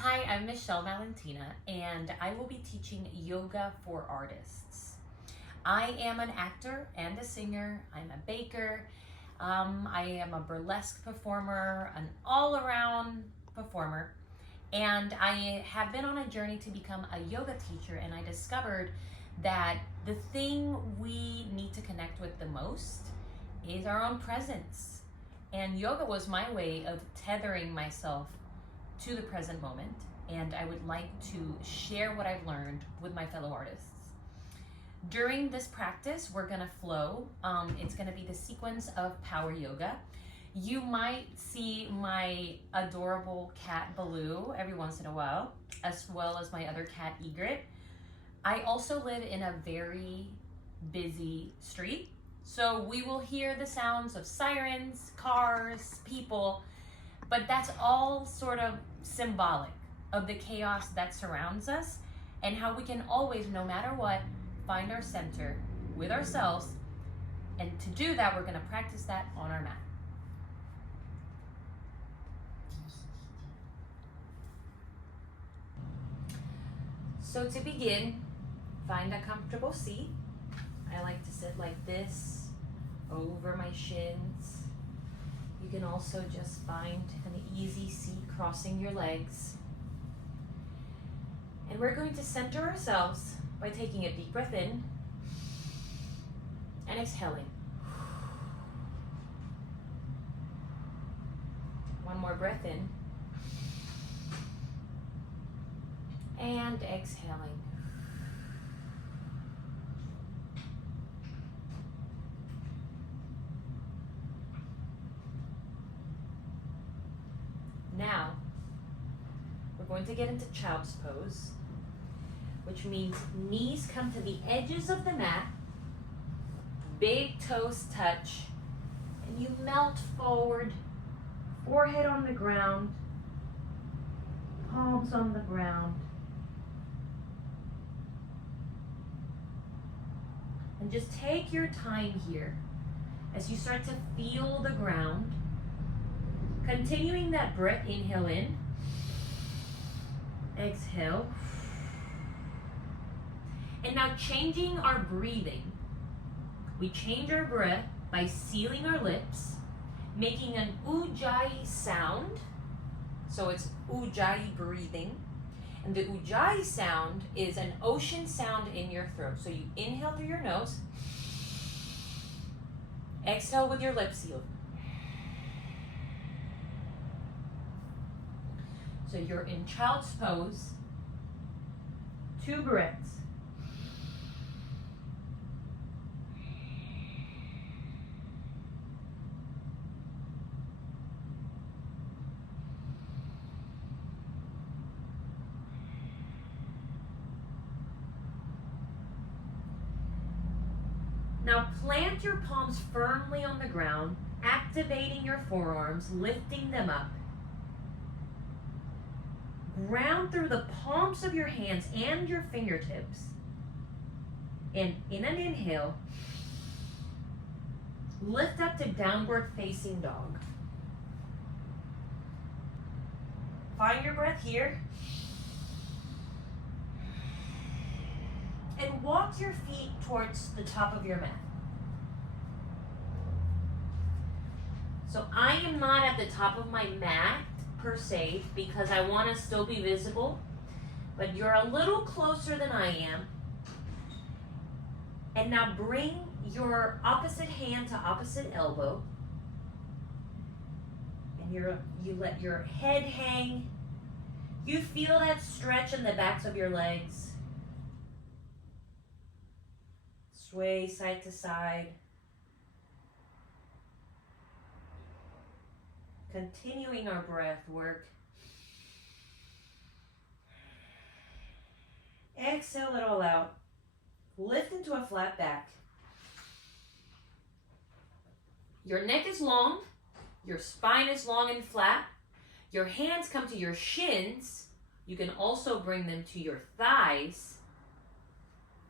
Hi, I'm Michelle Malentina, and I will be teaching yoga for artists. I am an actor and a singer. I'm a baker. I am a burlesque performer, an all-around performer, and I have been on a journey to become a yoga teacher, and I discovered that the thing we need to connect with the most is our own presence. And yoga was my way of tethering myself to the present moment, and I would like to share what I've learned with my fellow artists. During this practice, we're gonna flow. It's gonna be the sequence of power yoga. You might see my adorable cat Baloo every once in a while, as well as my other cat Egret. I also live in a very busy street, so we will hear the sounds of sirens, cars, people, but that's all sort of symbolic of the chaos that surrounds us and how we can always, no matter what, find our center with ourselves. And to do that, we're gonna practice that on our mat. So to begin, find a comfortable seat. I like to sit like this, over my shins. You can also just find an easy seat crossing your legs. And we're going to center ourselves by taking a deep breath in and exhaling. One more breath in and exhaling. Now, we're going to get into child's pose, which means knees come to the edges of the mat, big toes touch, and you melt forward, forehead on the ground, palms on the ground. And just take your time here as you start to feel the ground. Continuing that breath, inhale in, exhale. And now changing our breathing. We change our breath by sealing our lips, making an ujjayi sound. So it's ujjayi breathing. And the ujjayi sound is an ocean sound in your throat. So you inhale through your nose, exhale with your lips sealed. So you're in child's pose, 2 breaths. Now plant your palms firmly on the ground, activating your forearms, lifting them up. Ground through the palms of your hands and your fingertips. And in an inhale, lift up to downward facing dog. Find your breath here. And walk your feet towards the top of your mat. So I am not at the top of my mat per se, because I want to still be visible, but you're a little closer than I am. And now bring your opposite hand to opposite elbow, and you let your head hang. You feel that stretch in the backs of your legs. Sway side to side. Continuing our breath work. Exhale it all out. Lift into a flat back. Your neck is long. Your spine is long and flat. Your hands come to your shins. You can also bring them to your thighs.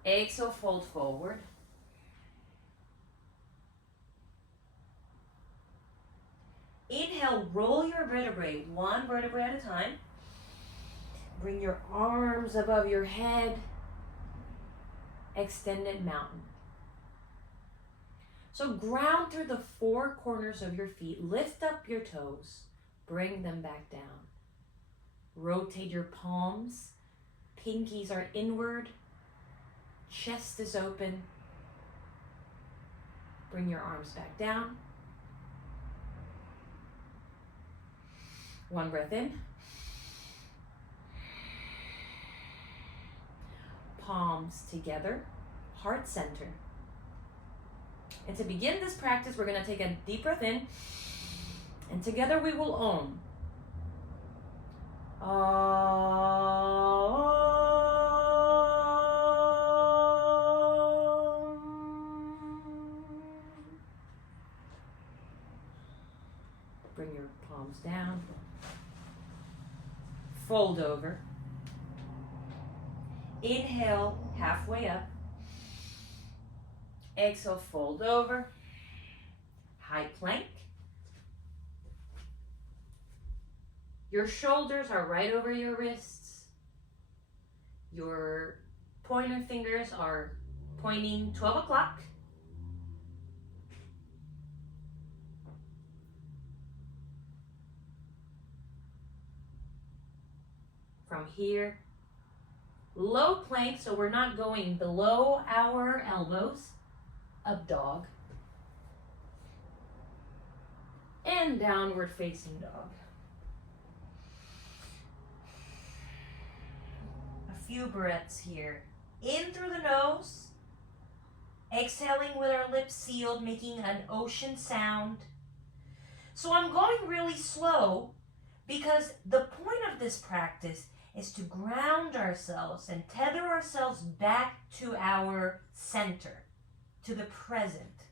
Exhale, fold forward. Inhale, roll your vertebrae, one vertebrae at a time. Bring your arms above your head. Extended mountain. So ground through the four corners of your feet. Lift up your toes. Bring them back down. Rotate your palms. Pinkies are inward. Chest is open. Bring your arms back down. One breath in. Palms together, heart center. And to begin this practice, we're going to take a deep breath in, and together we will Om. Bring your palms down. Fold over. Inhale, halfway up. Exhale, fold over. High plank. Your shoulders are right over your wrists. Your pointer fingers are pointing 12 o'clock. From here, low plank, so we're not going below our elbows. Up dog. And downward facing dog. A few breaths here. In through the nose. Exhaling with our lips sealed, making an ocean sound. So I'm going really slow because the point of this practice is to ground ourselves and tether ourselves back to our center, to the present.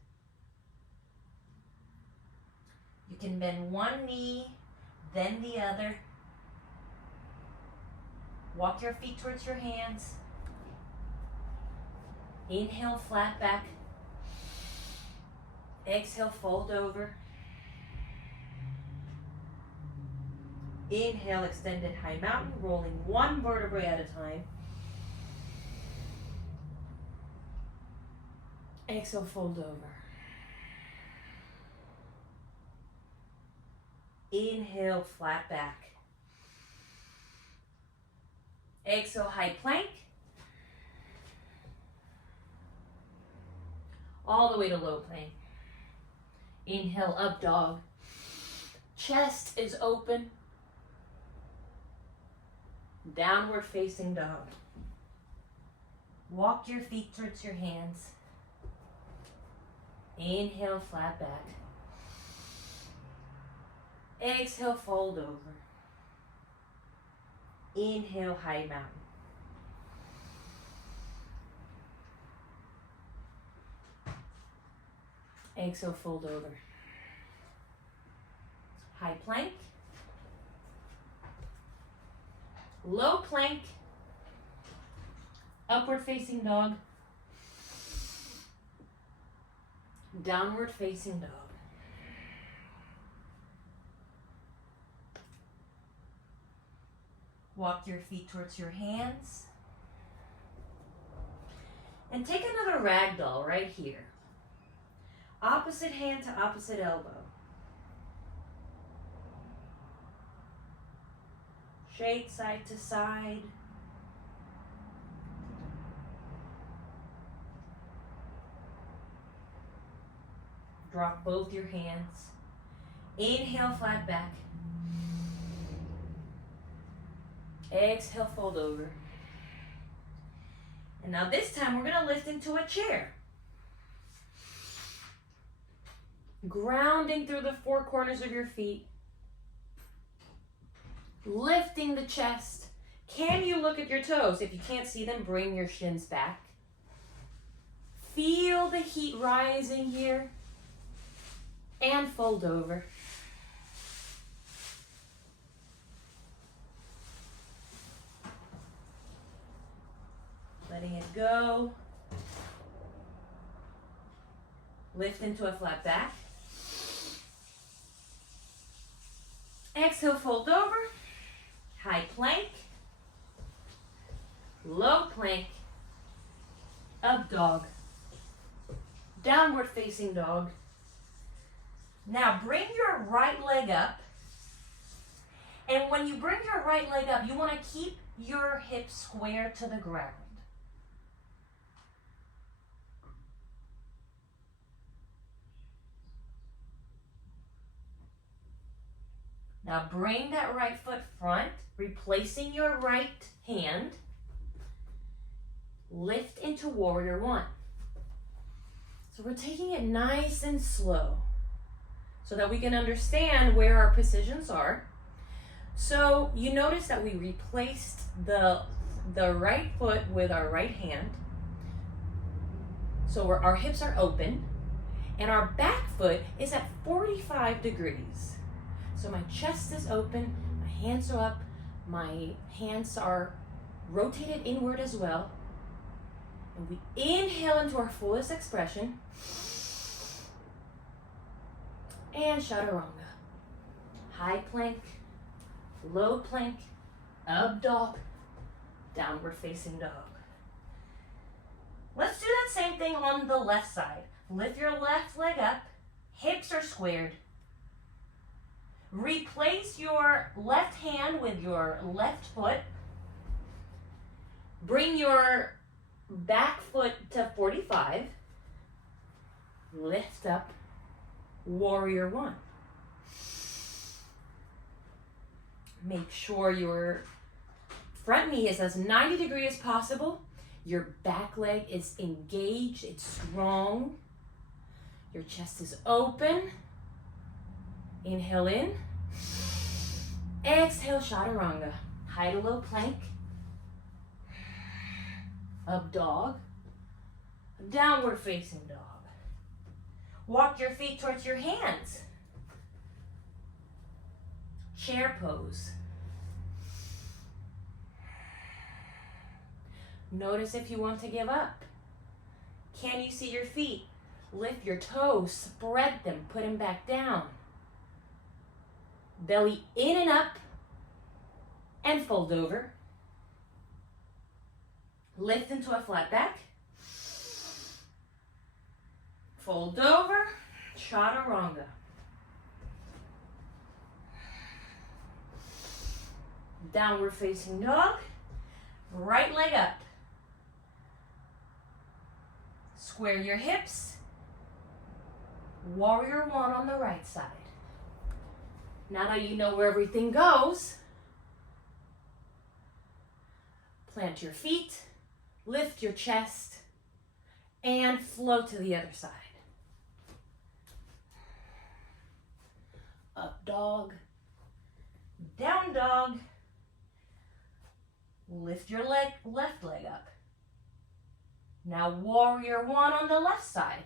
You can bend one knee, then the other. Walk your feet towards your hands. Inhale, flat back. Exhale, fold over. Inhale, extended high mountain, rolling one vertebrae at a time. Exhale, fold over. Inhale, flat back. Exhale, high plank. All the way to low plank. Inhale, up dog. Chest is open. Downward facing dog. Walk your feet towards your hands. Inhale, flat back. Exhale, fold over. Inhale, high mountain. Exhale, fold over. High plank. Low plank. Upward facing dog. Downward facing dog. Walk your feet towards your hands. And take another ragdoll right here. Opposite hand to opposite elbow. Shake side to side. Drop both your hands. Inhale, flat back. Exhale, fold over. And now this time we're going to lift into a chair. Grounding through the four corners of your feet. Lifting the chest. Can you look at your toes? If you can't see them, bring your shins back. Feel the heat rising here. And fold over. Letting it go. Lift into a flat back. Exhale, fold over. High plank. dog, downward facing dog. Now bring your right leg up. And when you bring your right leg up, you want to keep your hips square to the ground. Now bring that right foot front, replacing your right hand. Lift into warrior one. So we're taking it nice and slow so that we can understand where our positions are. So you notice that we replaced the right foot with our right hand. So our hips are open and our back foot is at 45 degrees. So my chest is open, my hands are up, my hands are rotated inward as well. And we inhale into our fullest expression. And chaturanga. High plank, low plank, up dog, downward facing dog. Let's do that same thing on the left side. Lift your left leg up, hips are squared. Replace your left hand with your left foot. Bring your back foot to 45. Lift up, warrior one. Make sure your front knee is as 90 degrees as possible. Your back leg is engaged, it's strong. Your chest is open. Inhale in. Exhale, chaturanga. High to low plank. Up dog. Downward facing dog. Walk your feet towards your hands. Chair pose. Notice if you want to give up. Can you see your feet? Lift your toes, spread them, put them back down. Belly in and up, and fold over. Lift into a flat back. Fold over, chaturanga. Downward facing dog. Right leg up. Square your hips. Warrior one on the right side. Now that you know where everything goes, plant your feet, lift your chest, and flow to the other side. Up dog, down dog. Lift your left leg up. Now warrior one on the left side.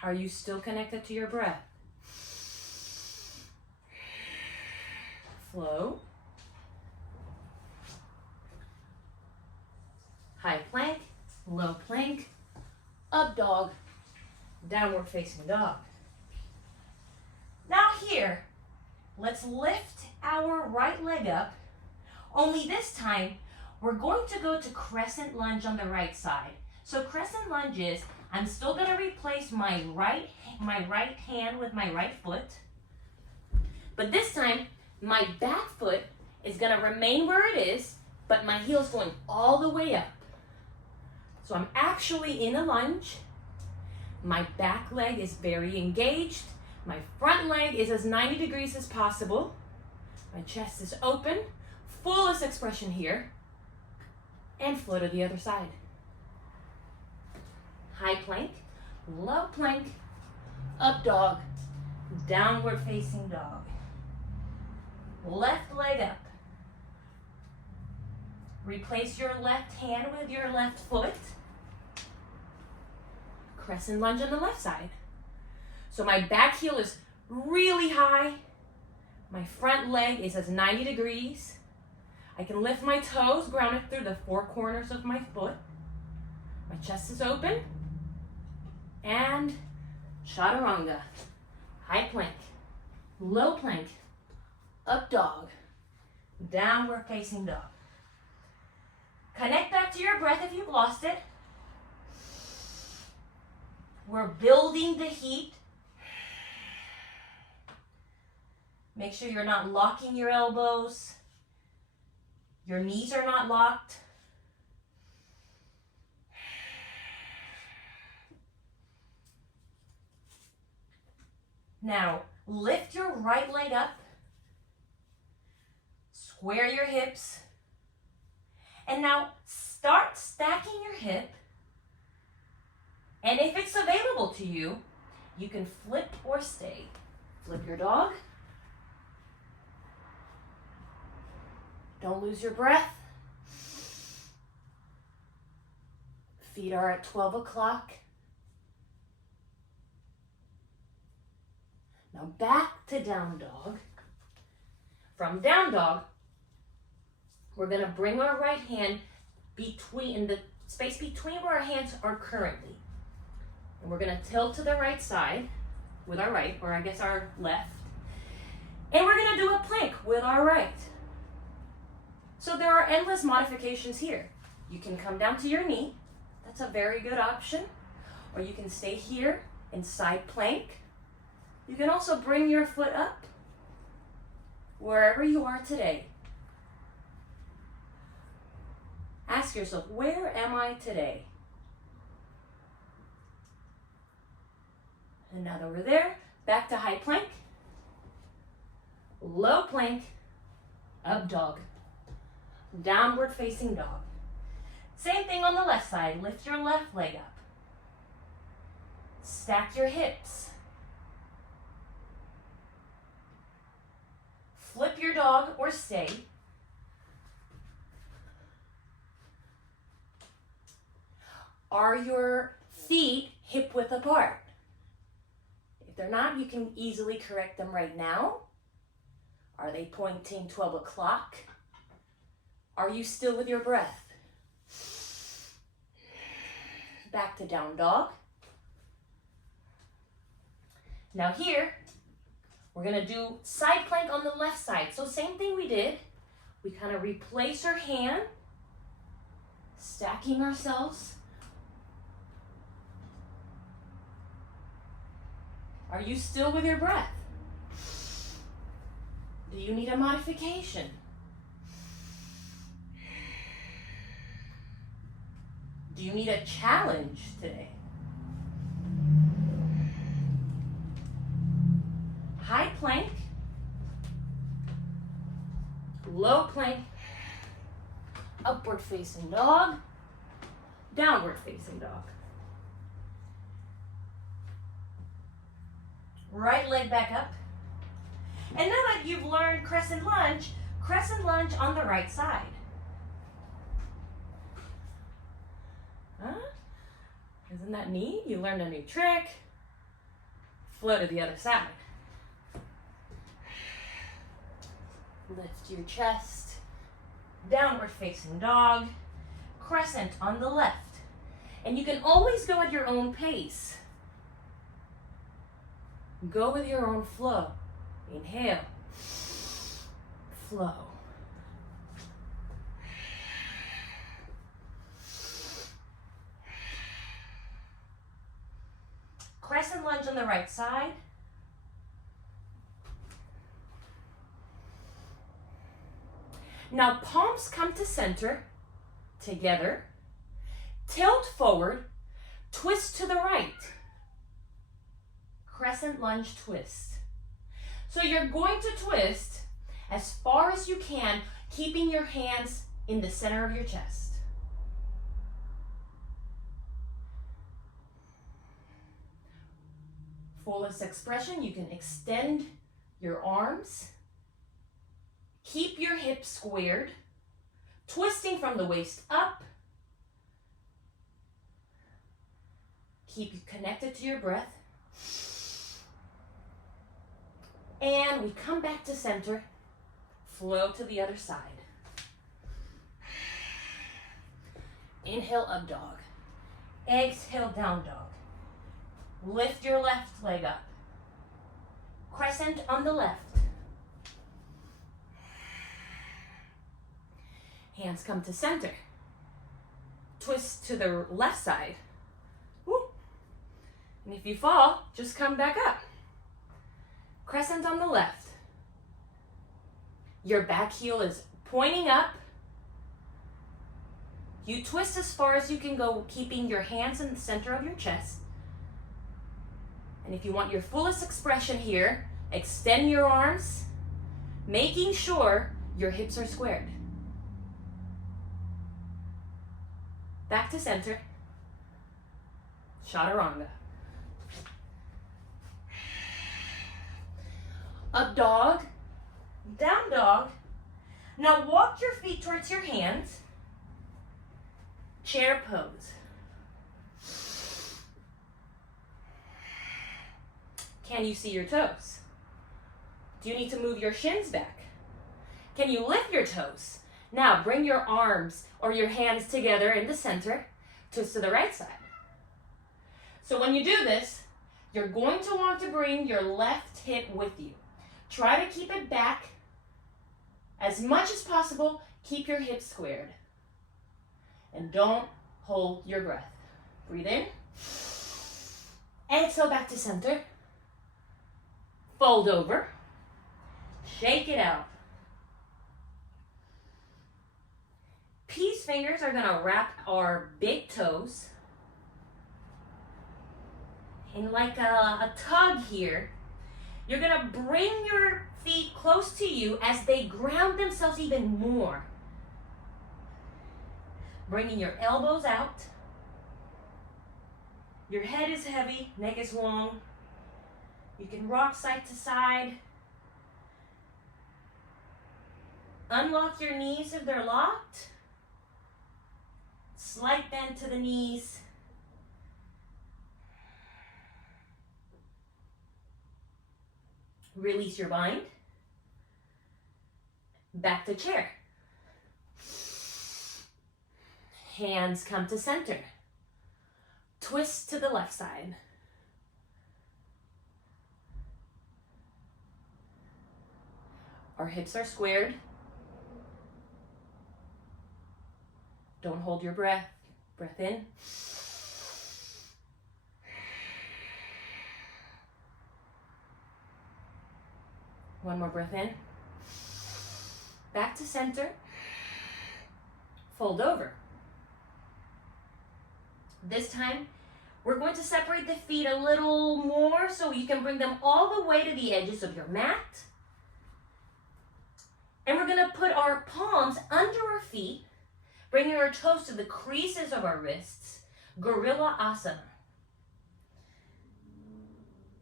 Are you still connected to your breath? Flow. High plank, low plank, up dog, downward facing dog. Now here, let's lift our right leg up. Only this time, we're going to go to crescent lunge on the right side. So crescent lunge is, I'm still going to replace my right hand with my right foot. But this time, my back foot is going to remain where it is, but my heel's going all the way up. So I'm actually in a lunge. My back leg is very engaged. My front leg is as 90 degrees as possible. My chest is open. Fullest expression here. And flow to the other side. High plank, low plank, up dog, downward facing dog. Left leg up. Replace your left hand with your left foot. Crescent lunge on the left side. So my back heel is really high. My front leg is at 90 degrees. I can lift my toes, grounded through the four corners of my foot. My chest is open. And chaturanga. High plank, low plank, up dog, downward facing dog. Connect back to your breath if you've lost it. We're building the heat. Make sure you're not locking your elbows. Your knees are not locked. Now, lift your right leg up. Square your hips. And now start stacking your hip. And if it's available to you, you can flip or stay. Flip your dog. Don't lose your breath. Feet are at 12 o'clock. Now back to down dog. From down dog, we're going to bring our right hand in the space between where our hands are currently. And we're going to tilt to the right side with our right, or I guess our left. And we're going to do a plank with our right. So there are endless modifications here. You can come down to your knee. That's a very good option. Or you can stay here in side plank. You can also bring your foot up wherever you are today. Ask yourself, where am I today? And now that we're there, back to high plank, low plank, up dog, downward facing dog. Same thing on the left side. Lift your left leg up. Stack your hips. Flip your dog or stay. Are your feet hip width apart? If they're not, you can easily correct them right now. Are they pointing 12 o'clock? Are you still with your breath? Back to down dog. Now here, we're gonna do side plank on the left side. So same thing we did. We kind of replace our hand, stacking ourselves. Are you still with your breath? Do you need a modification? Do you need a challenge today? High plank, low plank, upward facing dog, downward facing dog. Right leg back up. And now that you've learned crescent lunge on the right side. Huh? Isn't that neat? You learned a new trick. Flow to the other side. Lift your chest. Downward facing dog. Crescent on the left. And you can always go at your own pace. Go with your own flow. Inhale. Flow. Crescent lunge on the right side. Now palms come to center, together. Tilt forward, twist to the right. Crescent lunge twist. So you're going to twist as far as you can, keeping your hands in the center of your chest. Fullest expression, you can extend your arms. Keep your hips squared, twisting from the waist up. Keep you connected to your breath. And we come back to center, flow to the other side. Inhale, up dog. Exhale, down dog. Lift your left leg up. Crescent on the left. Hands come to center. twist to the left side. Woo. And if you fall, just come back up. Crescent on the left. Your back heel is pointing up. You twist as far as you can go, keeping your hands in the center of your chest. And if you want your fullest expression here, extend your arms, making sure your hips are squared. Back to center. Chaturanga. Up dog, down dog. Now walk your feet towards your hands. Chair pose. Can you see your toes? Do you need to move your shins back? Can you lift your toes? Now bring your arms or your hands together in the center, twist to the right side. So when you do this, you're going to want to bring your left hip with you. Try to keep it back as much as possible. Keep your hips squared. And don't hold your breath. Breathe in. Exhale back to center. Fold over. Shake it out. Peace fingers are gonna wrap our big toes. And like a tug here, you're gonna bring your feet close to you as they ground themselves even more. Bringing your elbows out. Your head is heavy, neck is long. You can rock side to side. Unlock your knees if they're locked. Slight bend to the knees. Release your bind. Back to chair. Hands come to center. Twist to the left side. Our hips are squared. Don't hold your breath. Breath in. One more breath in. Back to center. Fold over. This time, we're going to separate the feet a little more so you can bring them all the way to the edges of your mat. And we're going to put our palms under our feet, bringing our toes to the creases of our wrists. Gorilla Asana.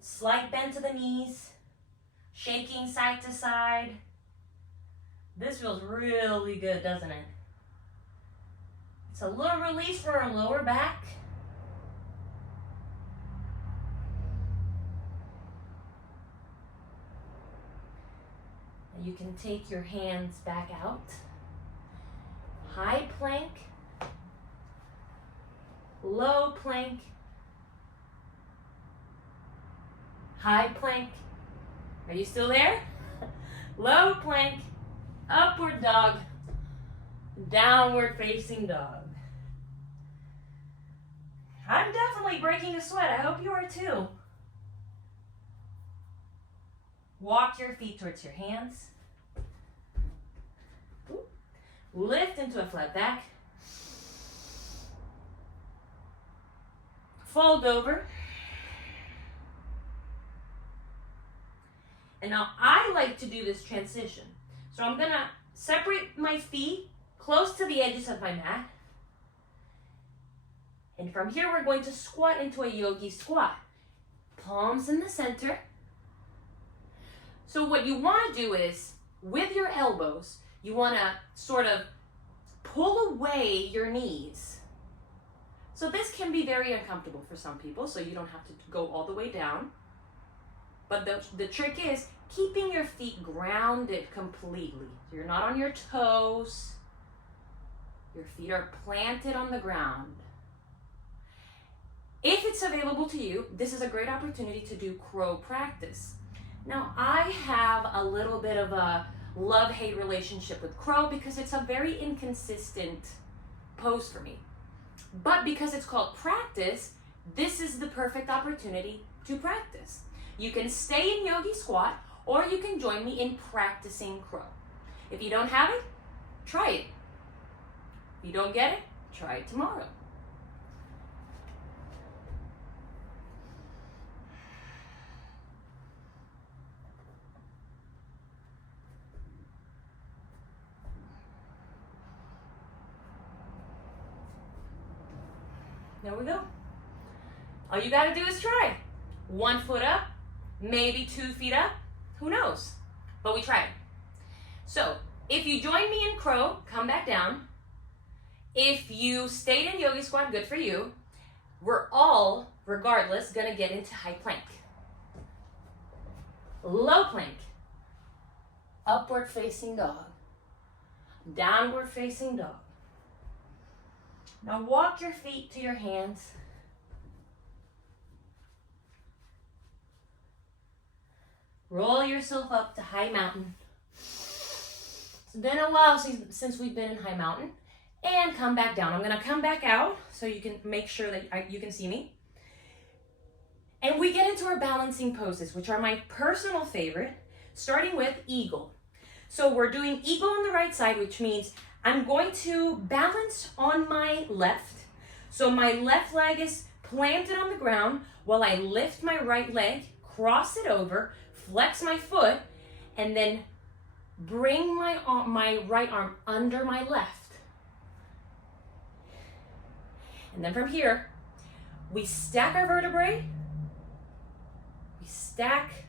Slight bend to the knees, shaking side to side. This feels really good, doesn't it? It's a little release for our lower back. You can take your hands back out. High plank, low plank, high plank. Are you still there? Low plank, upward dog, downward facing dog. I'm definitely breaking a sweat. I hope you are too. Walk your feet towards your hands. Lift into a flat back. Fold over. And now I like to do this transition. So I'm going to separate my feet close to the edges of my mat. And from here, we're going to squat into a yogi squat. Palms in the center. So what you want to do is, with your elbows, you want to sort of pull away your knees. So this can be very uncomfortable for some people, so you don't have to go all the way down. But the trick is keeping your feet grounded completely. You're not on your toes. Your feet are planted on the ground. If it's available to you, this is a great opportunity to do crow practice. Now, I have a little bit of a love-hate relationship with crow because it's a very inconsistent pose for me. But because it's called practice, this is the perfect opportunity to practice. You can stay in yogi squat, or you can join me in practicing crow. If you don't have it, try it. If you don't get it, try it tomorrow. There we go. All you gotta do is try. 1 foot up, maybe 2 feet up, who knows? But we tried. So, if you join me in crow, come back down. If you stayed in yogi squat, good for you. We're all, regardless, gonna get into high plank. Low plank. Upward facing dog. Downward facing dog. Now walk your feet to your hands. Roll yourself up to high mountain. It's been a while since we've been in high mountain. And come back down. I'm gonna come back out so you can make sure that you can see me. And we get into our balancing poses, which are my personal favorite, starting with eagle. So we're doing eagle on the right side, which means I'm going to balance on my left. So my left leg is planted on the ground while I lift my right leg, cross it over, flex my foot, and then bring my right arm under my left. And then from here, we stack our vertebrae. We stack.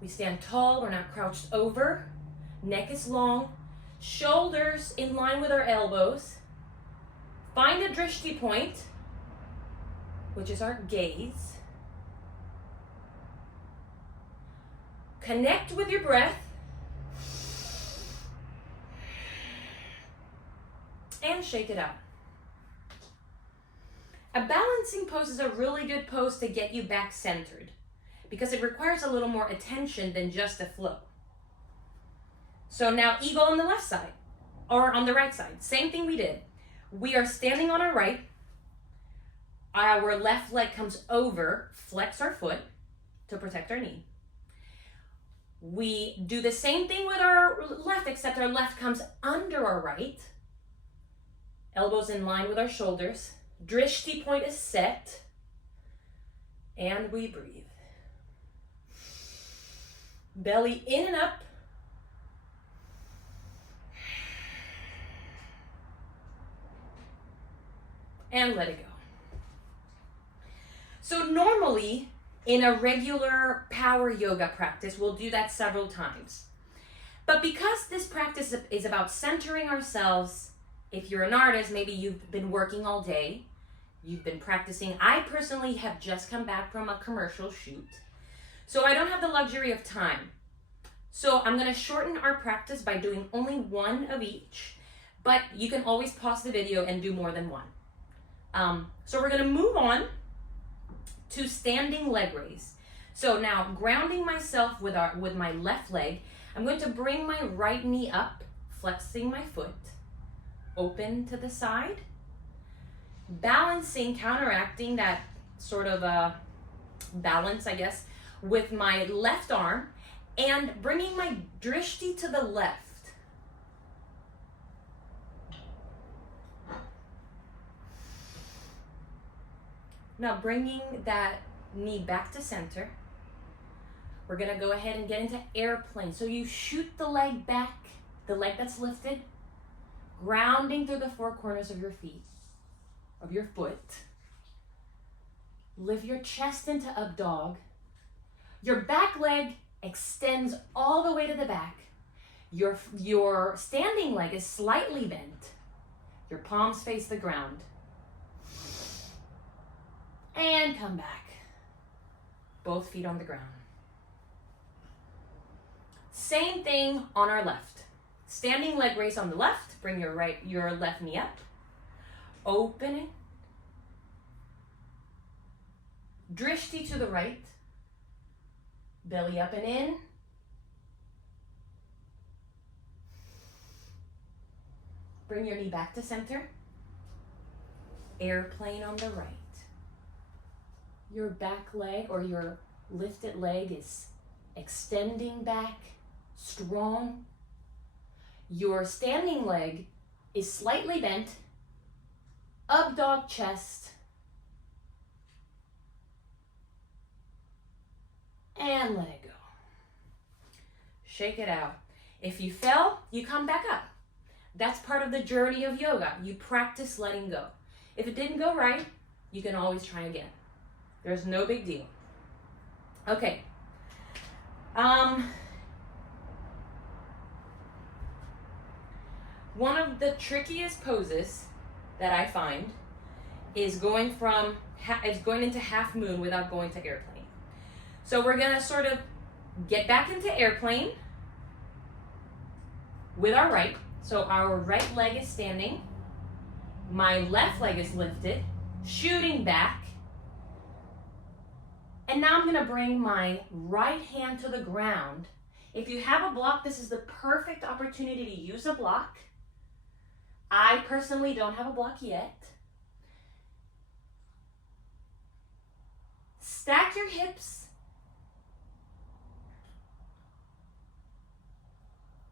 We stand tall. We're not crouched over. Neck is long. Shoulders in line with our elbows. Find a drishti point, which is our gaze. Connect with your breath. And shake it out. A balancing pose is a really good pose to get you back centered because it requires a little more attention than just a flow. So now eagle on the left side or on the right side. Same thing we did. We are standing on our right. Our left leg comes over, flex our foot to protect our knee. We do the same thing with our left, except our left comes under our right. Elbows in line with our shoulders. Drishti point is set. And we breathe. Belly in and up. And let it go. So normally, in a regular power yoga practice, we'll do that several times. But because this practice is about centering ourselves, if you're an artist, maybe you've been working all day, you've been practicing. I personally have just come back from a commercial shoot, so I don't have the luxury of time. So I'm gonna shorten our practice by doing only one of each, but you can always pause the video and do more than one. So we're gonna move on to standing leg raise. So now grounding myself with my left leg, I'm going to bring my right knee up, flexing my foot, open to the side, balancing, counteracting that sort of balance, I guess, with my left arm and bringing my drishti to the left. Now bringing that knee back to center. We're gonna go ahead and get into airplane. So you shoot the leg back, the leg that's lifted, grounding through the four corners of your feet, of your foot. Lift your chest into up dog. Your back leg extends all the way to the back. Your standing leg is slightly bent. Your palms face the ground. And come back. Both feet on the ground. Same thing on our left. Standing leg raise on the left. Bring your left knee up. Open it. Drishti to the right. Belly up and in. Bring your knee back to center. airplane on the right. Your back leg or your lifted leg is extending back, strong. Your standing leg is slightly bent, up dog chest, and let it go. Shake it out. If you fell, you come back up. That's part of the journey of yoga. You practice letting go. If it didn't go right, you can always try again. There's no big deal. Okay. One of the trickiest poses that I find is going into half moon without going to airplane. So we're gonna sort of get back into airplane with our right. So our right leg is standing, my left leg is lifted, shooting back. And now I'm gonna bring my right hand to the ground. If you have a block, this is the perfect opportunity to use a block. I personally don't have a block yet. Stack your hips.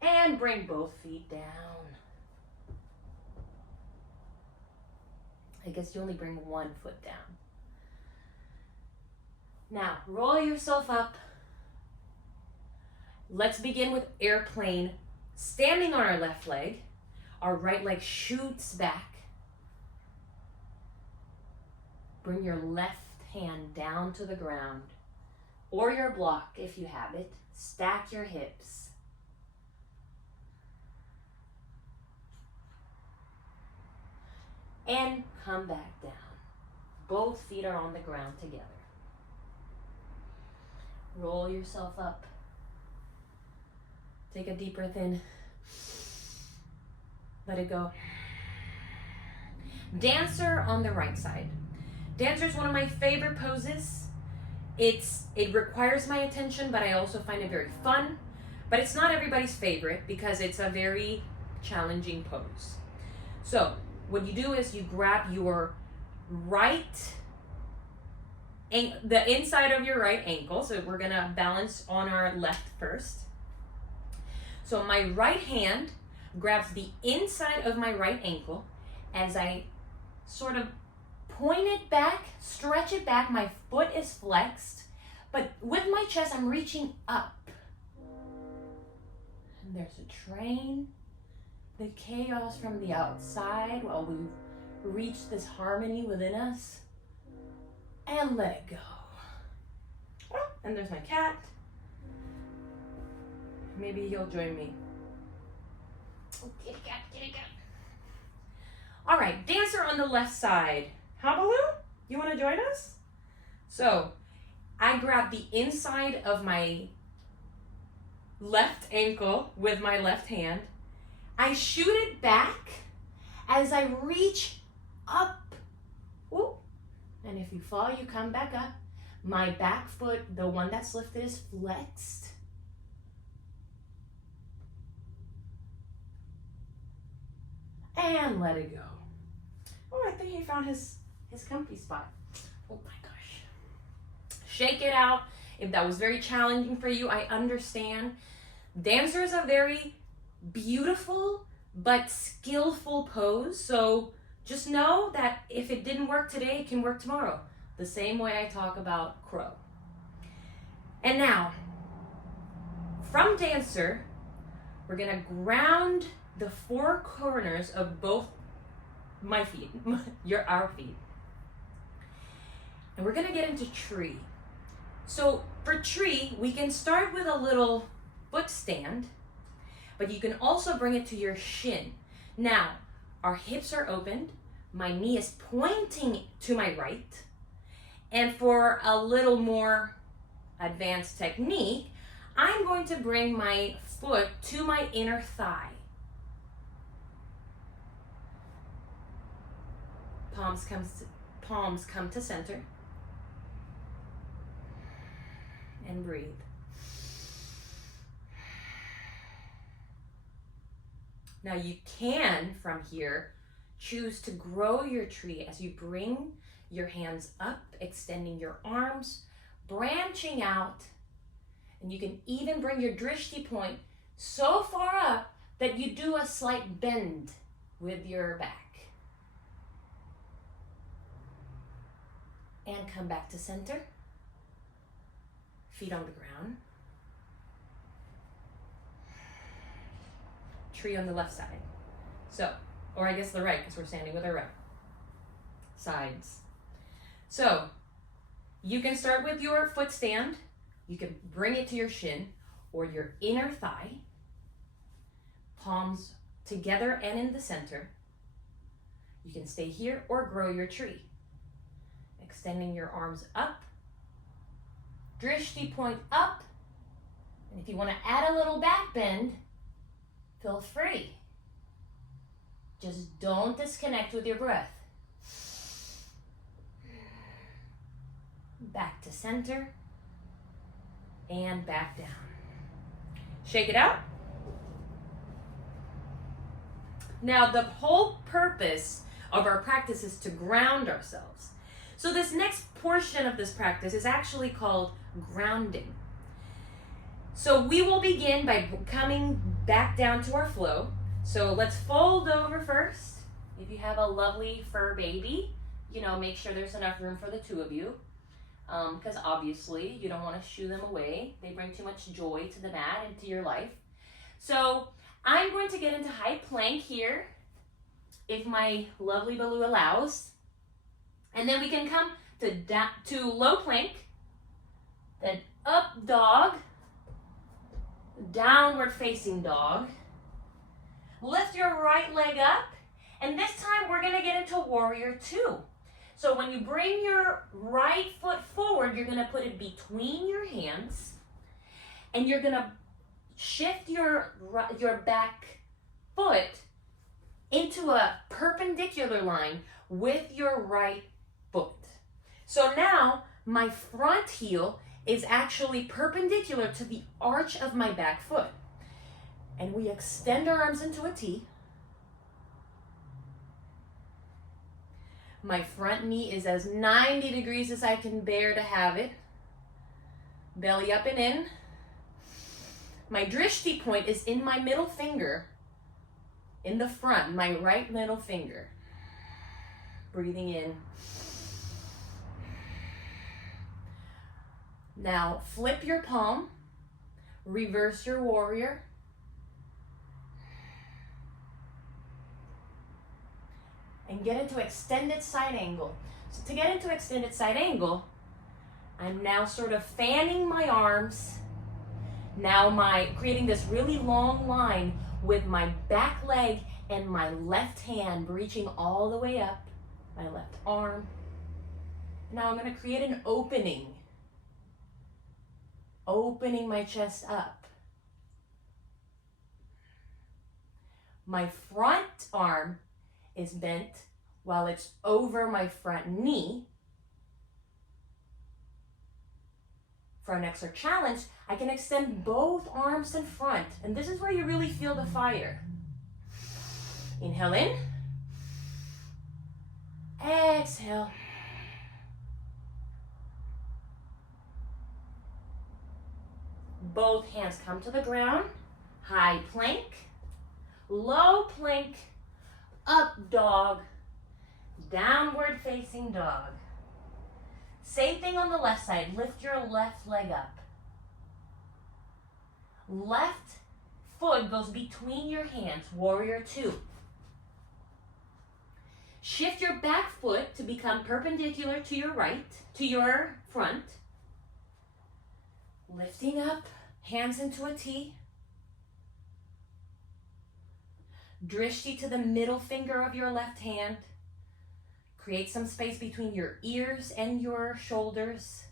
And bring both feet down. I guess you only bring one foot down. Now, roll yourself up. Let's begin with airplane. Standing on our left leg, our right leg shoots back. Bring your left hand down to the ground, or your block if you have it. Stack your hips. And come back down. Both feet are on the ground together. Roll yourself up. Take a deep breath in. Let it go. Dancer on the right side. Dancer is one of my favorite poses. It requires my attention, but I also find it very fun. But it's not everybody's favorite because it's a very challenging pose. So what you do is you grab your the inside of your right ankle. So we're gonna balance on our left first. So my right hand grabs the inside of my right ankle as I sort of point it back, stretch it back. My foot is flexed, but with my chest, I'm reaching up. And there's a train, the chaos from the outside while we reach this harmony within us. And let it go. Oh, and there's my cat. Maybe he'll join me. Oh, kitty cat, kitty cat. All right, dancer on the left side. Habalu, you want to join us? So I grab the inside of my left ankle with my left hand. I shoot it back as I reach up. Ooh. And if you fall, you come back up. My back foot, the one that's lifted, is flexed. And let it go. Oh, I think he found his comfy spot. Oh my gosh. Shake it out. If that was very challenging for you, I understand. Dancer is a very beautiful but skillful pose. So just know that if it didn't work today, it can work tomorrow. The same way I talk about crow. And now, from dancer, we're gonna ground the four corners of both my feet, our feet. And we're gonna get into tree. So for tree, we can start with a little foot stand, but you can also bring it to your shin. Now, our hips are opened, my knee is pointing to my right, and for a little more advanced technique, I'm going to bring my foot to my inner thigh. Palms come to center. And breathe. Now you can, from here, Choose to grow your tree as you bring your hands up, extending your arms, branching out, and you can even bring your drishti point so far up that you do a slight bend with your back. And come back to center. Feet on the ground. Tree on the left side. So, or I guess the right, because we're standing with our right sides. So, you can start with your foot stand. You can bring it to your shin or your inner thigh. Palms together and in the center. You can stay here or grow your tree. Extending your arms up. Drishti point up. And if you want to add a little back bend, feel free. Just don't disconnect with your breath. Back to center and back down. Shake it out. Now, the whole purpose of our practice is to ground ourselves. So this next portion of this practice is actually called grounding. So we will begin by coming back down to our flow. So let's fold over first. If you have a lovely fur baby, make sure there's enough room for the two of you. Because obviously you don't want to shoo them away. They bring too much joy to the mat and to your life. So I'm going to get into high plank here, if my lovely Baloo allows. And then we can come to low plank, then up dog, downward facing dog. Lift your right leg up, and this time we're gonna get into warrior two. So when you bring your right foot forward, you're gonna put it between your hands, and you're gonna shift your back foot into a perpendicular line with your right foot. So now my front heel is actually perpendicular to the arch of my back foot. And we extend our arms into a T. My front knee is as 90 degrees as I can bear to have it. Belly up and in. My drishti point is in my middle finger, in the front, my right middle finger. Breathing in. Now flip your palm, reverse your warrior. And get into extended side angle. So to get into extended side angle, I'm now sort of fanning my arms. Now creating this really long line with my back leg and my left hand reaching all the way up, my left arm. Now I'm gonna create an opening my chest up. My front arm is bent while it's over my front knee. For our next challenge, I can extend both arms in front, and this is where you really feel the fire. Inhale in, exhale. Both hands come to the ground, high plank, low plank, up dog, downward facing dog. Same thing on the left side. Lift your left leg up. Left foot goes between your hands, warrior two. Shift your back foot to become perpendicular to your right, to your front. Lifting up, hands into a T. Drishti to the middle finger of your left hand. Create some space between your ears and your shoulders.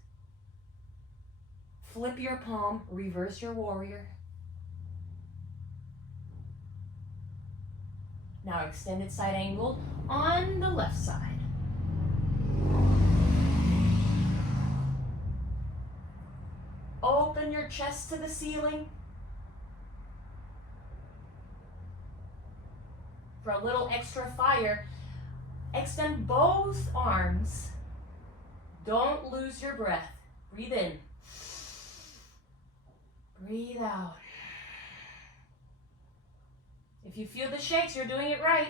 Flip your palm, reverse your warrior. Now extended side angle on the left side. Open your chest to the ceiling. for a little extra fire, extend both arms. Don't lose your breath. Breathe in. Breathe out. If you feel the shakes, you're doing it right.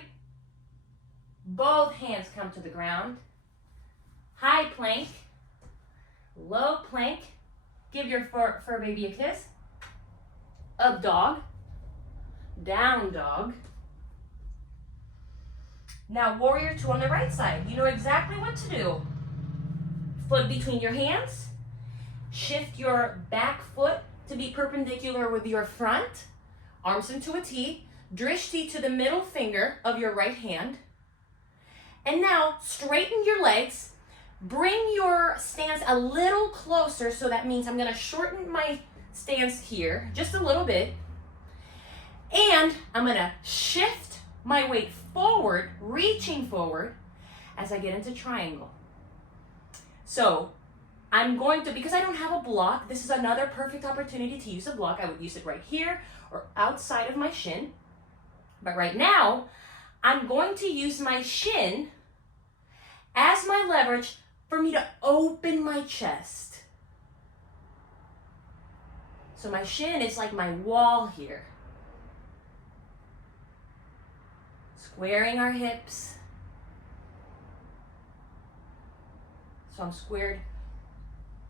Both hands come to the ground. High plank. Low plank. Give your fur baby a kiss. Up dog. Down dog. Now warrior two on the right side. You know exactly what to do. Foot between your hands. Shift your back foot to be perpendicular with your front. Arms into a T. Drishti to the middle finger of your right hand. And now straighten your legs. Bring your stance a little closer, so that means I'm going to shorten my stance here just a little bit. And I'm going to shift my weight forward, reaching forward as I get into triangle. So I'm going to, because I don't have a block, this is another perfect opportunity to use a block. I would use it right here or outside of my shin. But right now, I'm going to use my shin as my leverage for me to open my chest. So my shin is like my wall here. Squaring our hips. So I'm squared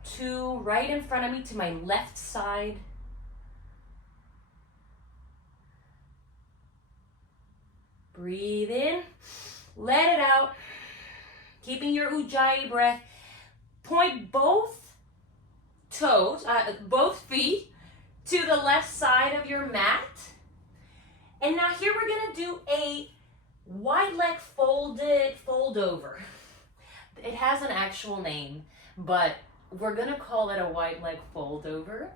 two right in front of me to my left side. Breathe in, let it out. Keeping your Ujjayi breath. Point both toes, both feet to the left side of your mat. And now here we're gonna do a wide leg fold over. It has an actual name, but we're gonna call it a wide leg fold over.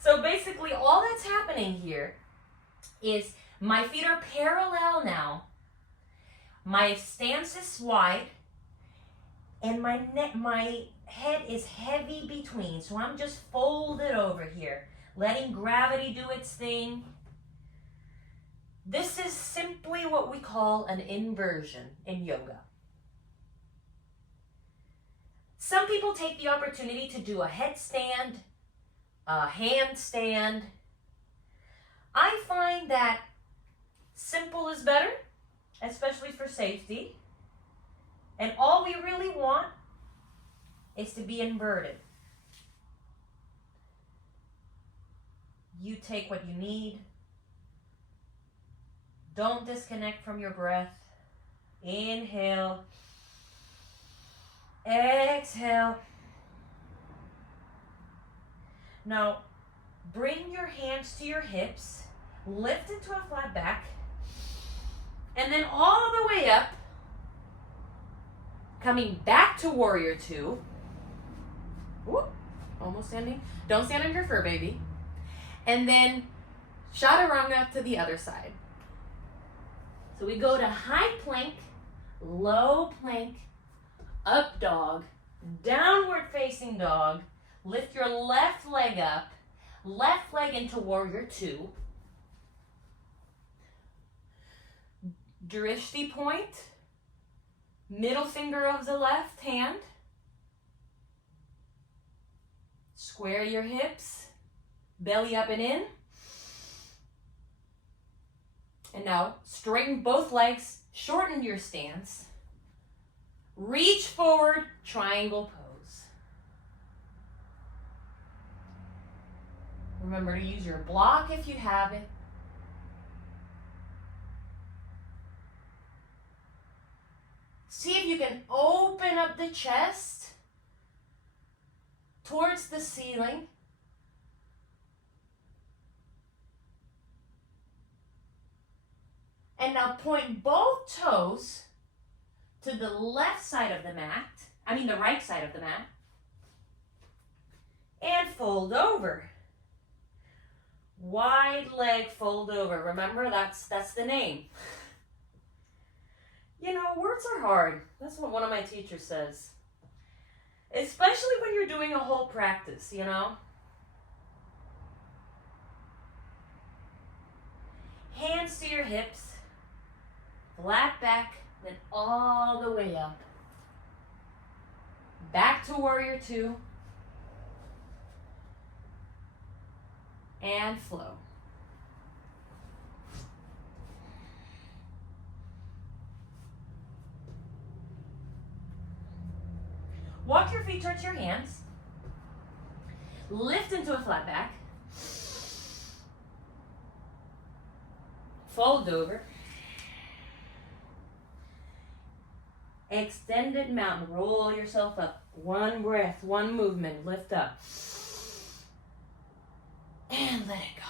So basically all that's happening here is my feet are parallel now. My stance is wide, and my head is heavy between. So I'm just folded over here, letting gravity do its thing. This is simply what we call an inversion in yoga. Some people take the opportunity to do a headstand, a handstand. I find that simple is better, especially for safety. And all we really want is to be inverted. You take what you need. Don't disconnect from your breath. Inhale. Exhale. Now, bring your hands to your hips. Lift it to a flat back. And then all the way up, coming back to warrior two. Whoop, almost standing. Don't stand on your fur baby. And then chaturanga to the other side. So we go to high plank, low plank, up dog, downward facing dog. Lift your left leg up, left leg into warrior two. Drishti point, middle finger of the left hand. Square your hips, belly up and in. And now straighten both legs, shorten your stance. Reach forward, triangle pose. Remember to use your block if you have it. See if you can open up the chest towards the ceiling. And now point both toes to the left side of the mat, the right side of the mat, and fold over. Wide leg fold over. Remember, that's the name. You know, words are hard. That's what one of my teachers says. Especially when you're doing a whole practice, you know. Hands to your hips, flat back, then all the way up. Back to warrior two. And flow. Walk your feet towards your hands. Lift into a flat back. Fold over. Extended mountain. Roll yourself up. One breath, one movement. Lift up. And let it go.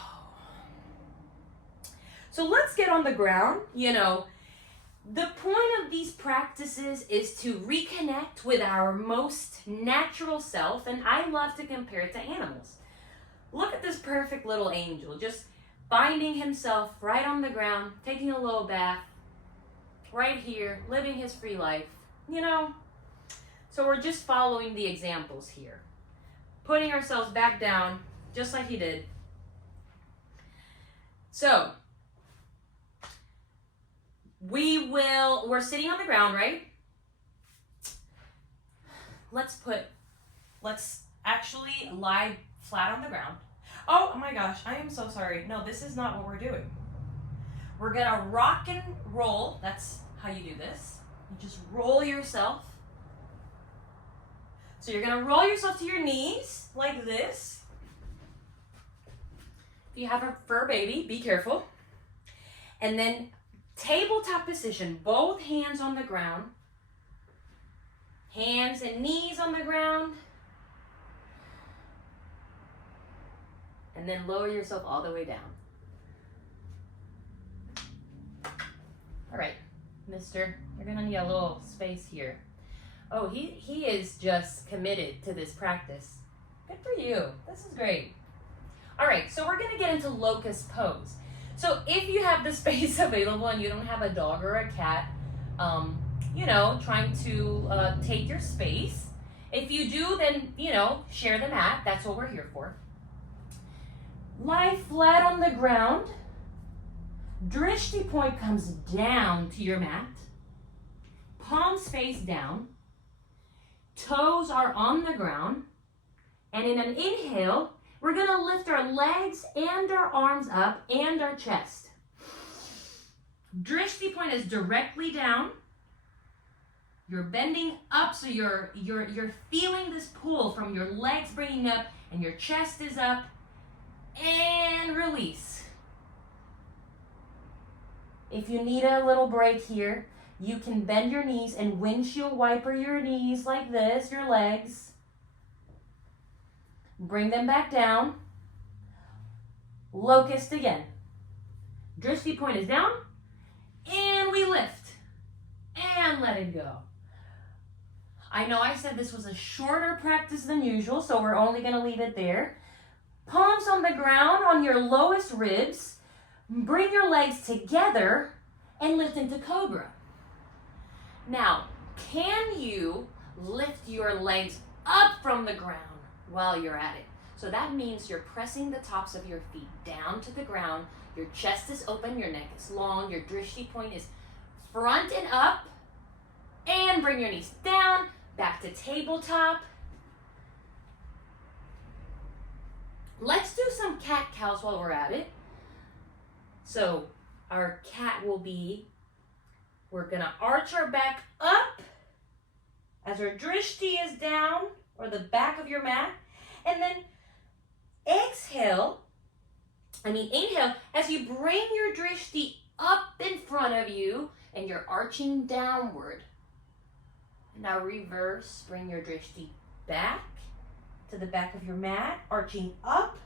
So let's get on the ground. You know, the point of these practices is to reconnect with our most natural self, and I love to compare it to animals. Look at this perfect little angel, just finding himself right on the ground, taking a little bath, right here, living his free life, you know? So we're just following the examples here. Putting ourselves back down, just like he did. So, we're sitting on the ground, right? Let's actually lie flat on the ground. Oh my gosh, I am so sorry. No, this is not what we're doing. We're gonna rock and roll. That's how you do this. You just roll yourself. So you're gonna roll yourself to your knees like this. If you have a fur baby, be careful. And then tabletop position, both hands on the ground. Hands and knees on the ground. And then lower yourself all the way down. All right, mister, you're gonna need a little space here. Oh, he is just committed to this practice. Good for you, this is great. All right, so we're gonna get into locust pose. So if you have the space available and you don't have a dog or a cat, you know, trying to take your space. If you do, then, you know, share the mat. That's what we're here for. Lie flat on the ground. Drishti point comes down to your mat. Palms face down. Toes are on the ground. And in an inhale, we're gonna lift our legs and our arms up and our chest. Drishti point is directly down. You're bending up, so you're feeling this pull from your legs bringing up and your chest is up. And release. If you need a little break here, you can bend your knees and windshield wiper your knees like this, your legs. Bring them back down. Locust again. Drishti point is down. And we lift. And let it go. I know I said this was a shorter practice than usual, so we're only going to leave it there. Palms on the ground on your lowest ribs. Bring your legs together and lift into cobra. Now, can you lift your legs up from the ground while you're at it? So that means you're pressing the tops of your feet down to the ground. Your chest is open, your neck is long, your drishti point is front and up. And bring your knees down, back to tabletop. Let's do some cat-cows while we're at it. So our cat will be, we're gonna arch our back up as our drishti is down, or the back of your mat. And then inhale as you bring your drishti up in front of you and you're arching downward. Now reverse, bring your drishti back to the back of your mat, arching up,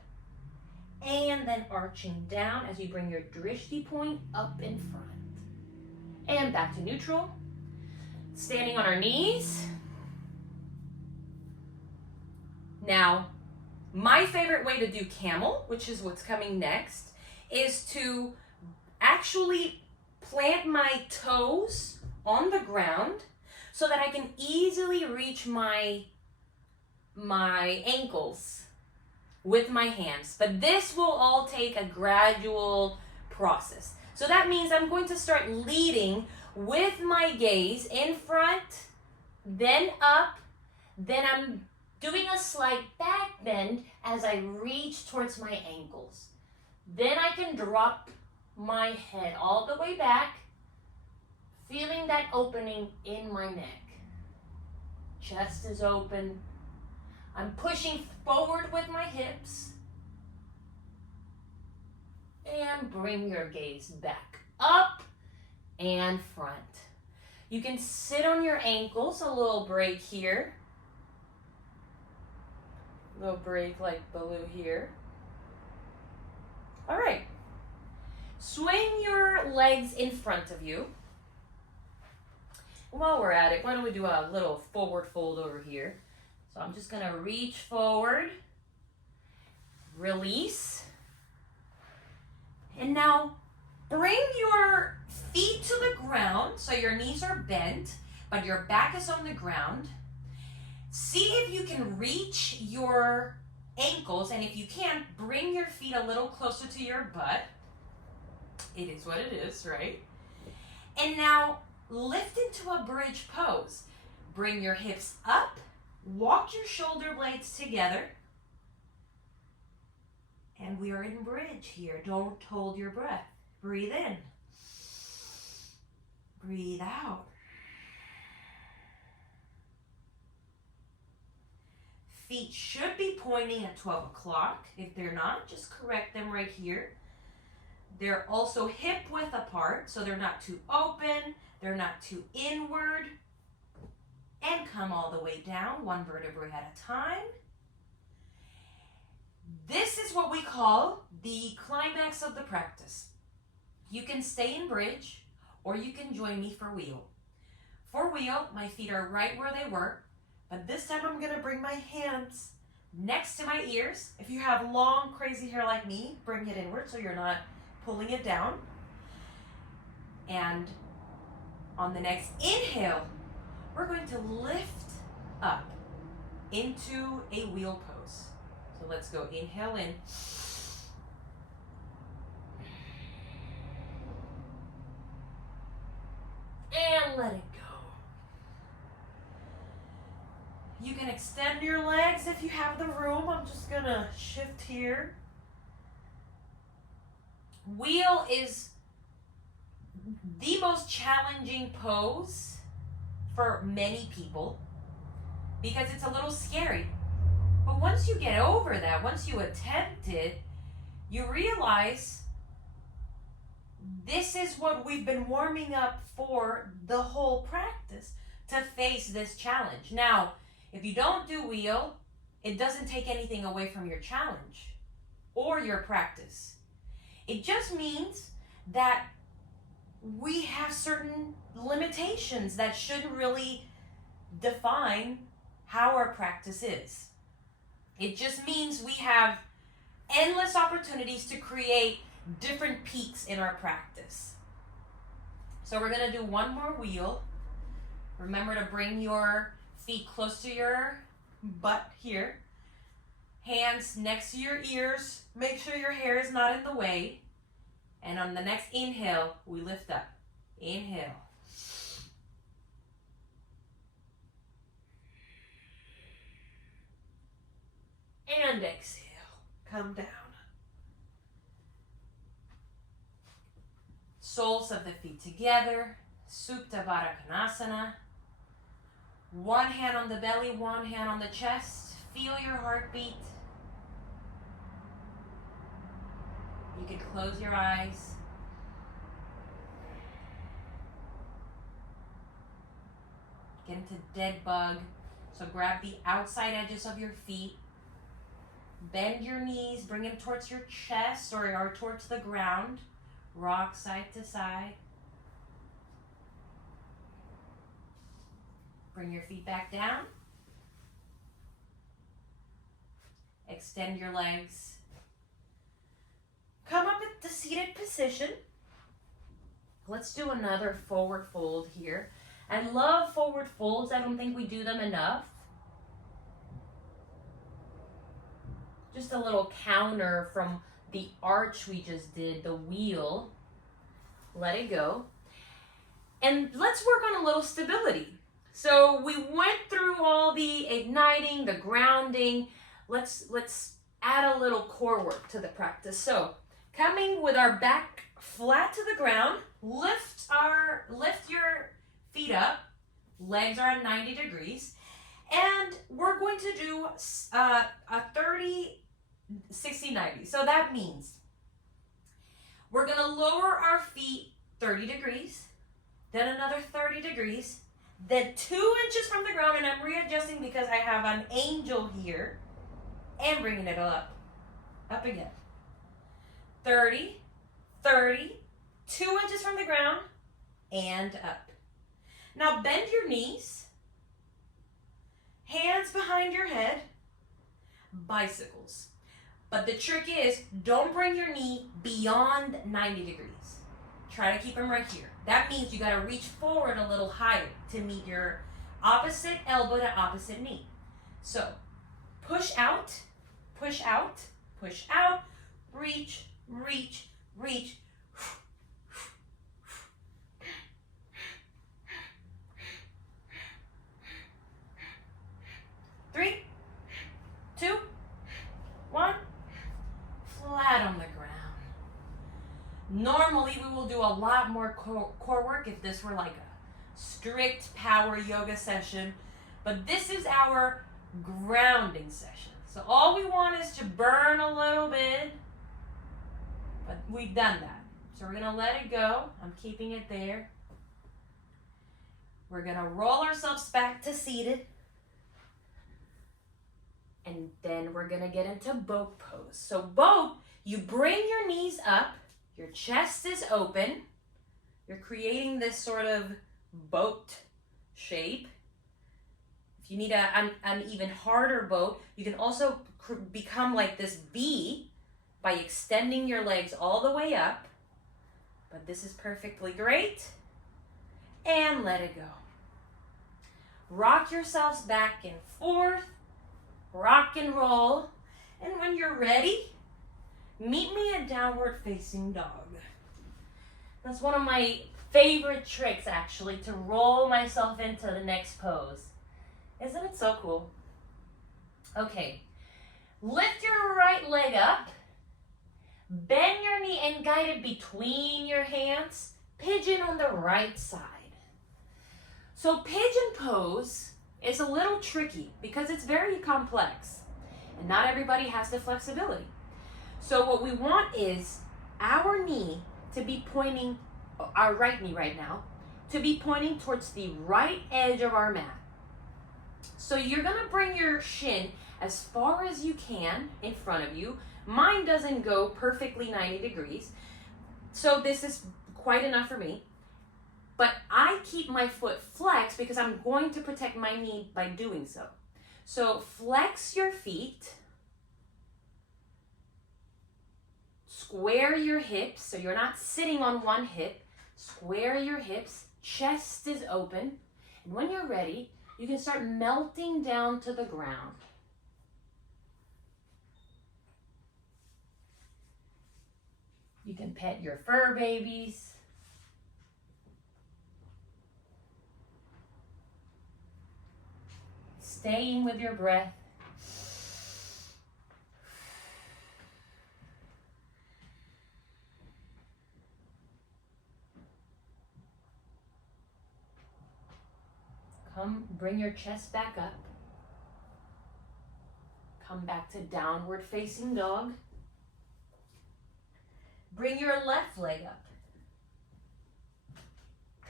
and then arching down as you bring your drishti point up in front. And back to neutral. Standing on our knees. Now, my favorite way to do camel, which is what's coming next, is to actually plant my toes on the ground so that I can easily reach my ankles with my hands. But this will all take a gradual process. So that means I'm going to start leading with my gaze in front, then up, then I'm doing a slight back bend as I reach towards my ankles. Then I can drop my head all the way back, feeling that opening in my neck. Chest is open. I'm pushing forward with my hips. And bring your gaze back up and front. You can sit on your ankles, a little break here. A little break like below here. All right. Swing your legs in front of you. While we're at it, why don't we do a little forward fold over here? So I'm just gonna reach forward, release, and now bring your feet to the ground so your knees are bent, but your back is on the ground. See if you can reach your ankles, and if you can't, bring your feet a little closer to your butt. It is what it is, right? And now lift into a bridge pose. Bring your hips up, walk your shoulder blades together, and we are in bridge here. Don't hold your breath. Breathe in. Breathe out. Feet should be pointing at 12 o'clock. If they're not, just correct them right here. They're also hip width apart, so they're not too open, they're not too inward. And come all the way down, one vertebrae at a time. This is what we call the climax of the practice. You can stay in bridge, or you can join me for wheel. For wheel, my feet are right where they were, but this time I'm gonna bring my hands next to my ears. If you have long, crazy hair like me, bring it inward so you're not pulling it down. And on the next inhale, we're going to lift up into a wheel pose. So let's go, inhale in. And let it go. You can extend your legs if you have the room. I'm just gonna shift here. Wheel is the most challenging pose for many people because it's a little scary. But once you get over that, once you attempt it, you realize this is what we've been warming up for the whole practice, to face this challenge. Now, if you don't do wheel, it doesn't take anything away from your challenge or your practice. It just means that we have certain limitations that shouldn't really define how our practice is. It just means we have endless opportunities to create different peaks in our practice. So we're gonna do one more wheel. Remember to bring your feet close to your butt here. Hands next to your ears. Make sure your hair is not in the way. And on the next inhale, we lift up. Inhale. And exhale. Come down. Soles of the feet together. Supta Baddha Konasana. One hand on the belly, one hand on the chest. Feel your heartbeat. You can close your eyes. Get into dead bug. So grab the outside edges of your feet. Bend your knees, bring them towards your chest or towards the ground. Rock side to side. Bring your feet back down. Extend your legs. Come up into the seated position. Let's do another forward fold here. I love forward folds. I don't think we do them enough. Just a little counter from the arch we just did, the wheel. Let it go. And let's work on a little stability. So we went through all the igniting, the grounding. Let's add a little core work to the practice. So coming with our back flat to the ground, lift your feet up. Legs are at 90 degrees. And we're going to do a 30, 60, 90. So that means we're going to lower our feet 30 degrees, then another 30 degrees, then 2 inches from the ground, and I'm readjusting because I have an angel here, and bringing it up again. 30, 30, 2 inches from the ground, and up. Now bend your knees, hands behind your head, bicycles. But the trick is, don't bring your knee beyond 90 degrees. Try to keep them right here. That means you gotta reach forward a little higher to meet your opposite elbow to opposite knee. So, push out, push out, push out, reach, reach, reach. 3, 2, 1, flat on the ground. Normally we will do a lot more core work if this were like a strict power yoga session, but this is our grounding session. So all we want is to burn a little bit, but we've done that. So we're gonna let it go. I'm keeping it there. We're gonna roll ourselves back to seated. And then we're gonna get into boat pose. So boat, you bring your knees up, your chest is open. You're creating this sort of boat shape. If you need an even harder boat, you can also become like this V by extending your legs all the way up. But this is perfectly great. And let it go. Rock yourselves back and forth. Rock and roll, and when you're ready, meet me at downward facing dog. That's one of my favorite tricks, actually, to roll myself into the next pose. Isn't it so cool? Okay, lift your right leg up, bend your knee and guide it between your hands, pigeon on the right side. So pigeon pose is a little tricky because it's very complex and not everybody has the flexibility. So what we want is our knee to be pointing, our right knee right now, to be pointing towards the right edge of our mat. So you're gonna bring your shin as far as you can in front of you. Mine doesn't go perfectly 90 degrees, so this is quite enough for me. But I keep my foot flexed because I'm going to protect my knee by doing so. So flex your feet. Square your hips, so you're not sitting on one hip. Square your hips, chest is open. And when you're ready, you can start melting down to the ground. You can pet your fur babies. Staying with your breath. Bring your chest back up. Come back to downward facing dog. Bring your left leg up.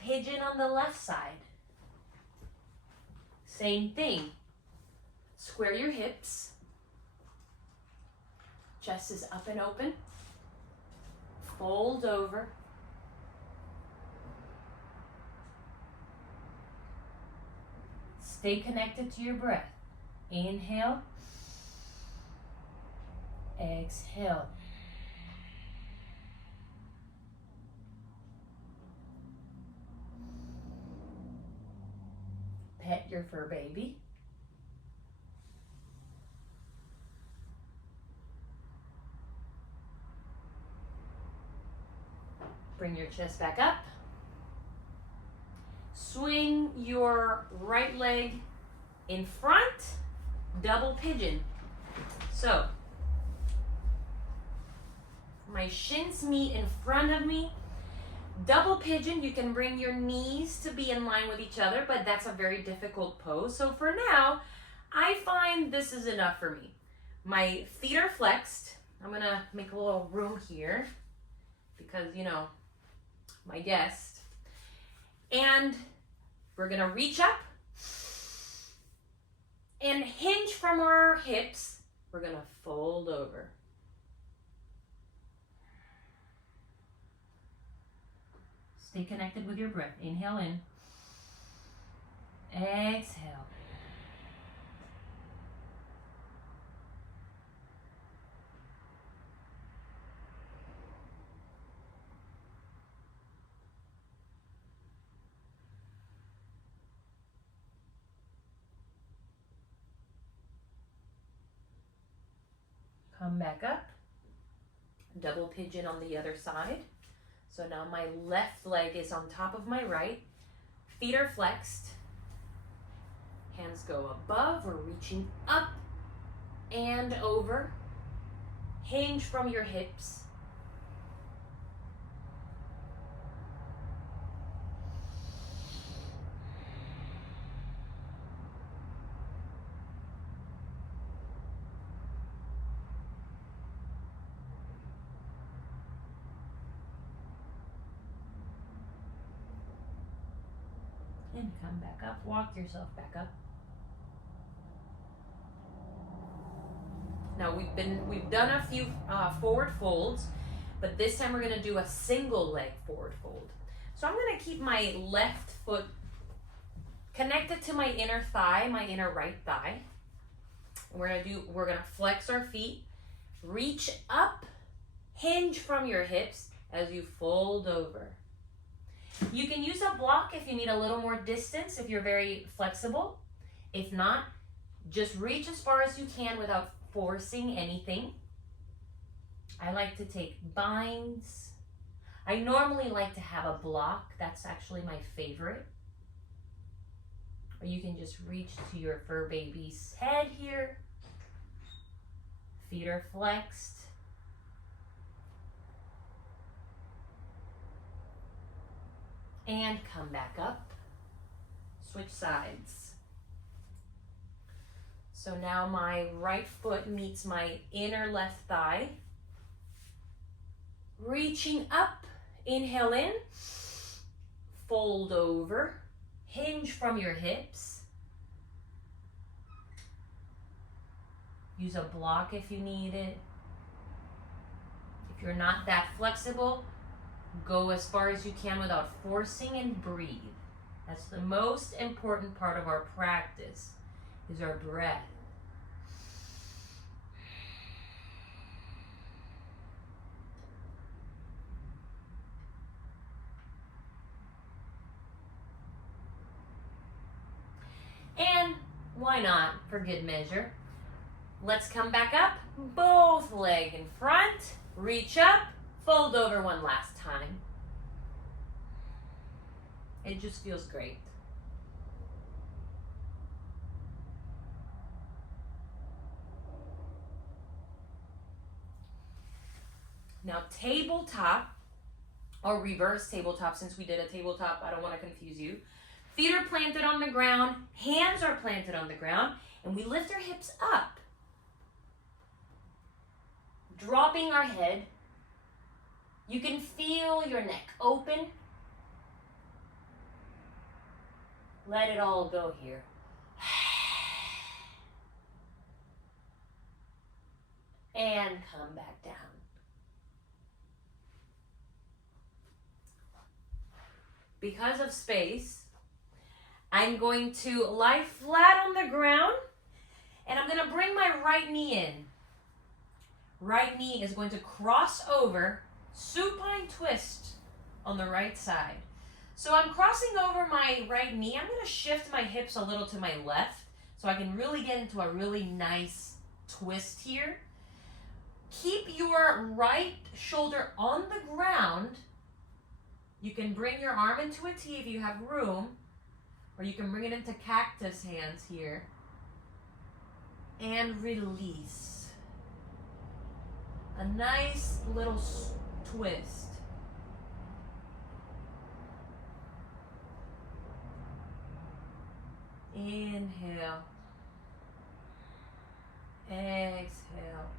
Pigeon on the left side. Same thing. Square your hips. Chest is up and open. Fold over. Stay connected to your breath. Inhale. Exhale. Pet your fur baby. Bring your chest back up. Swing your right leg in front, double pigeon. So, my shins meet in front of me. Double pigeon, you can bring your knees to be in line with each other, but that's a very difficult pose. So for now, I find this is enough for me. My feet are flexed. I'm gonna make a little room here because, you know, my guest. And we're gonna reach up and hinge from our hips. We're gonna fold over. Stay connected with your breath. Inhale in. Exhale. Come back up. Double pigeon on the other side. So now my left leg is on top of my right. Feet are flexed. Hands go above. We're reaching up and over. Hinge from your hips. And come back up, walk yourself back up. Now we've done a few forward folds, but this time we're gonna do a single leg forward fold. So I'm gonna keep my left foot connected to my inner thigh, my inner right thigh. And we're gonna flex our feet, reach up, hinge from your hips as you fold over. You can use a block if you need a little more distance, if you're very flexible. If not, just reach as far as you can without forcing anything. I like to take binds. I normally like to have a block. That's actually my favorite. Or you can just reach to your fur baby's head here. Feet are flexed. And come back up. Switch sides. So now my right foot meets my inner left thigh. Reaching up, inhale in, fold over, hinge from your hips. Use a block if you need it. If you're not that flexible, go as far as you can without forcing and breathe. That's the most important part of our practice, is our breath. And why not, for good measure, let's come back up, both leg in front, reach up, fold over one last time. It just feels great. Now tabletop, or reverse tabletop, since we did a tabletop, I don't want to confuse you. Feet are planted on the ground, hands are planted on the ground, and we lift our hips up. Dropping our head. You can feel your neck open. Let it all go here. And come back down. Because of space, I'm going to lie flat on the ground, and I'm going to bring my right knee in. Right knee is going to cross over, supine twist on the right side. So I'm crossing over my right knee. I'm going to shift my hips a little to my left so I can really get into a really nice twist here. Keep your right shoulder on the ground You can bring your arm into a T if you have room, or you can bring it into cactus hands here. And release. A nice little twist. Inhale. Exhale.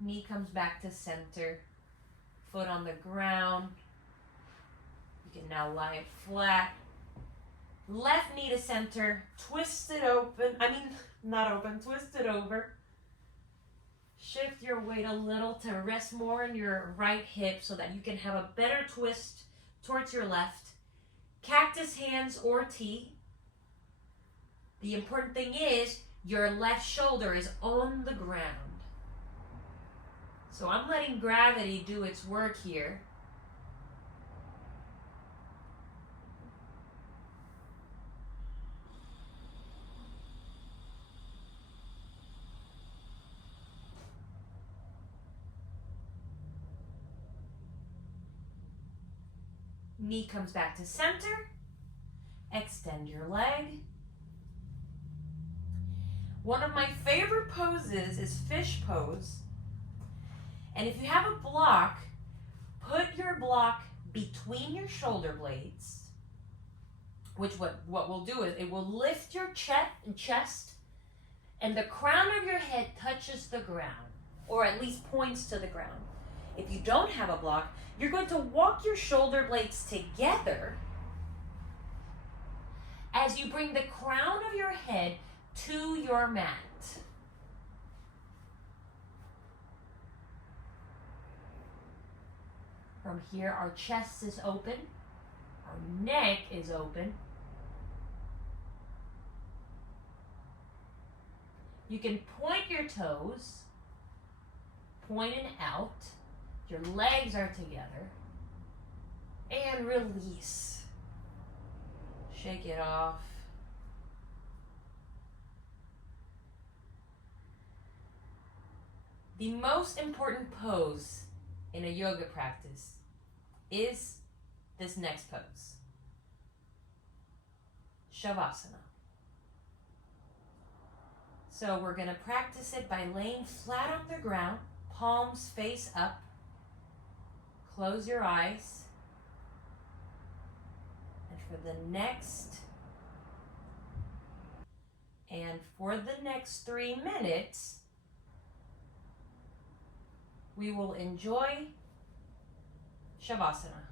Knee comes back to center. Foot on the ground. You can now lie it flat. Left knee to center. Twist it open. Not open. Twist it over. Shift your weight a little to rest more in your right hip so that you can have a better twist towards your left. Cactus hands or T. The important thing is your left shoulder is on the ground. So I'm letting gravity do its work here. Knee comes back to center. Extend your leg. One of my favorite poses is fish pose. And if you have a block, put your block between your shoulder blades, which what will do is it will lift your chest and the crown of your head touches the ground, or at least points to the ground. If you don't have a block, you're going to walk your shoulder blades together as you bring the crown of your head to your mat. From here, our chest is open, our neck is open. You can point your toes, pointing out. Your legs are together. And release. Shake it off. The most important pose in a yoga practice is this next pose. Shavasana. So we're going to practice it by laying flat on the ground, palms face up. Close your eyes. And for the next 3 minutes, we will enjoy Shavasana.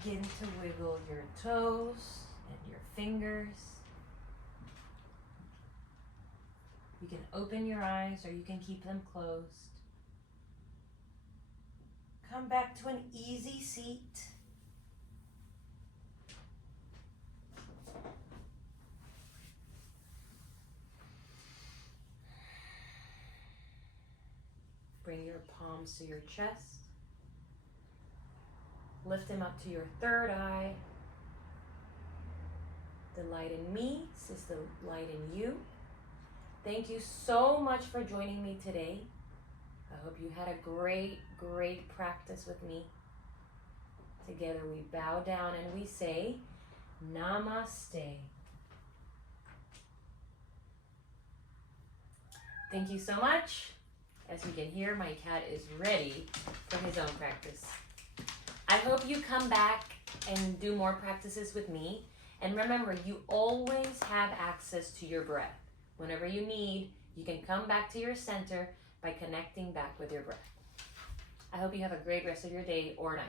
Begin to wiggle your toes and your fingers. You can open your eyes or you can keep them closed. Come back to an easy seat. Bring your palms to your chest. Lift them up to your third eye. The light in me is the light in you. Thank you so much for joining me today. I hope you had a great, great practice with me. Together we bow down and we say, Namaste. Thank you so much. As you can hear, my cat is ready for his own practice. I hope you come back and do more practices with me. And remember, you always have access to your breath. Whenever you need, you can come back to your center by connecting back with your breath. I hope you have a great rest of your day or night.